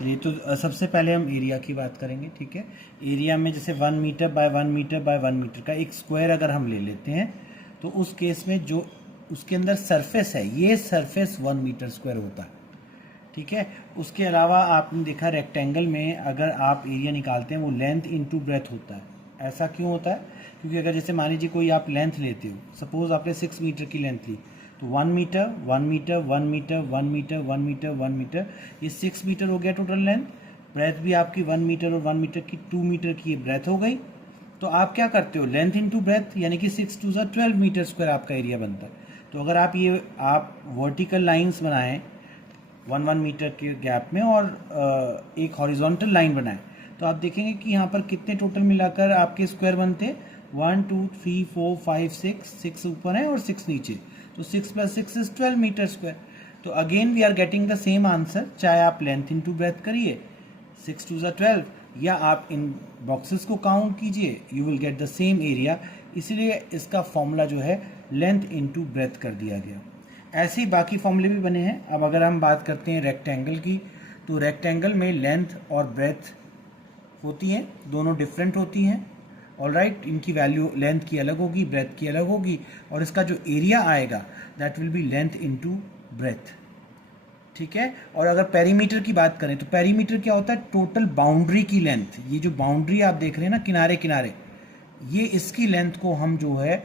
चलिए तो सबसे पहले हम एरिया की बात करेंगे, ठीक है। एरिया में जैसे 1 metre by 1 metre by 1 metre का एक स्क्वायर अगर हम ले लेते हैं तो उस केस में जो उसके अंदर सरफेस है ये सरफेस 1 मीटर स्क्वायर होता है, ठीक है। उसके अलावा आपने देखा रेक्टेंगल में अगर आप एरिया निकालते हैं वो लेंथ इनटू ब्रेथ होता है। ऐसा क्यों होता है? क्योंकि अगर जैसे मान लीजिए कोई आप लेंथ लेते हो, सपोज आपने 6 मीटर की लेंथ ली, तो 1 metre 1 metre 1 metre 1 metre 1 metre 1 metre, ये 6 मीटर हो गया टोटल लेंथ। ब्रेथ भी आपकी 1 मीटर और 1 मीटर की 2 मीटर की ब्रेथ हो गई। तो आप क्या करते हो, लेंथ इनटू ब्रेथ, यानी कि 6 टू 12 मीटर स्क्वायर आपका एरिया बनता है। तो अगर आप वर्टिकल लाइंस बनाएं 1 मीटर के गैप में और एक हॉरिजॉन्टल लाइन बनाएं, तो आप देखेंगे कि यहाँ पर कितने टोटल मिलाकर आपके स्क्वायर बनते हैं, 1 2 3 4 5 6 ऊपर है और 6 नीचे, तो 6 + 6 इज 12 मीटर स्क्वायर। तो again we are getting the same answer, चाहे आप लेंथ इनटू ब्रेथ करिए 6 2 12 या आप इन बॉक्सेस को काउंट कीजिए, you will get the same area. इसीलिए इसका फॉर्मूला जो है लेंथ इनटू ब्रेथ कर दिया गया। ऐसे ही बाकी फॉर्मूले भी बने हैं। अब अगर हम बात करते हैं रेक्टेंगल की, तो रेक्टेंगल में लेंथ और ब्रेथ होती हैं, दोनों डिफरेंट होती हैं। ऑलराइट, इनकी वैल्यू लेंथ की अलग होगी, ब्रेथ की अलग होगी, और इसका जो एरिया आएगा that will be length into breadth, ठीक है। और अगर पेरीमीटर की बात करें तो पेरीमीटर क्या होता है, टोटल बाउंड्री की लेंथ। ये जो बाउंड्री आप देख रहे हैं ना किनारे किनारे, ये इसकी लेंथ को हम जो है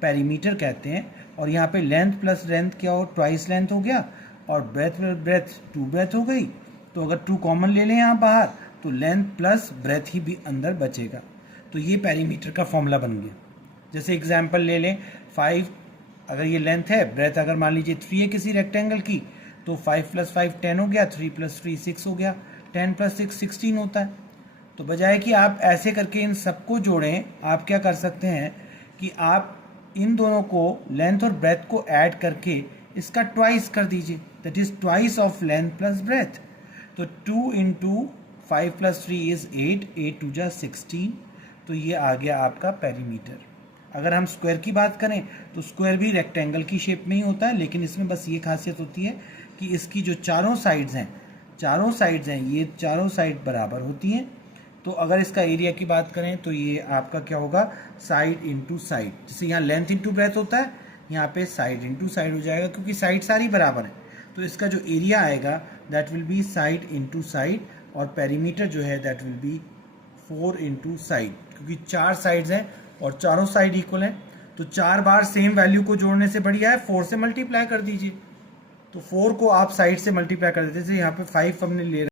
पेरीमीटर कहते हैं। और यहाँ पे लेंथ प्लस लेंथ क्या हो, ट्वाइस लेंथ हो गया, और ब्रेथ प्लस ब्रेथ 2 ब्रेथ हो गई। तो अगर 2 कॉमन ले लें यहाँ बाहर तो लेंथ प्लस ब्रेथ ही भी अंदर बचेगा। तो ये पेरीमीटर का फॉर्मूला बन गया। जैसे एग्जांपल ले लें 5, अगर ये लेंथ है, ब्रेथ अगर मान लीजिए 3 है किसी रेक्टेंगल की, तो 5 + 5 10 हो गया, 3 + 3 6 हो गया, 10 + 6 16 होता है। तो बजाय कि आप ऐसे करके इन सबको जोड़ें, आप क्या कर सकते हैं कि आप इन दोनों को लेंथ और ब्रेथ को ऐड करके इसका ट्वाइस कर दीजिए, that is twice of length plus breadth. तो 2 × 5 + 3 इज 8, 8 2 जा 16। तो ये आ गया आपका पेरीमीटर। अगर हम स्क्वायर की बात करें तो स्क्वायर भी रेक्टेंगल की शेप में ही होता है, लेकिन इसमें बस ये खासियत होती है कि इसकी जो चारों साइड्स हैं ये चारों साइड बराबर होती हैं। तो अगर इसका एरिया की बात करें तो ये आपका क्या होगा, साइड इनटू साइड। जैसे यहाँ लेंथ इनटू ब्रेथ होता है, यहाँ पे साइड इनटू साइड हो जाएगा, क्योंकि साइड सारी बराबर है। तो इसका जो एरिया आएगा that will be side into side, और पेरीमीटर जो है दैट विल बी 4 × साइड, क्योंकि 4 साइड्स हैं और चारों साइड इक्वल हैं। तो 4 बार सेम वैल्यू को जोड़ने से बढ़िया है 4 से मल्टीप्लाई कर दीजिए। तो 4 को आप साइड से मल्टीप्लाई कर देते, जैसे यहाँ पे 5 हमने ले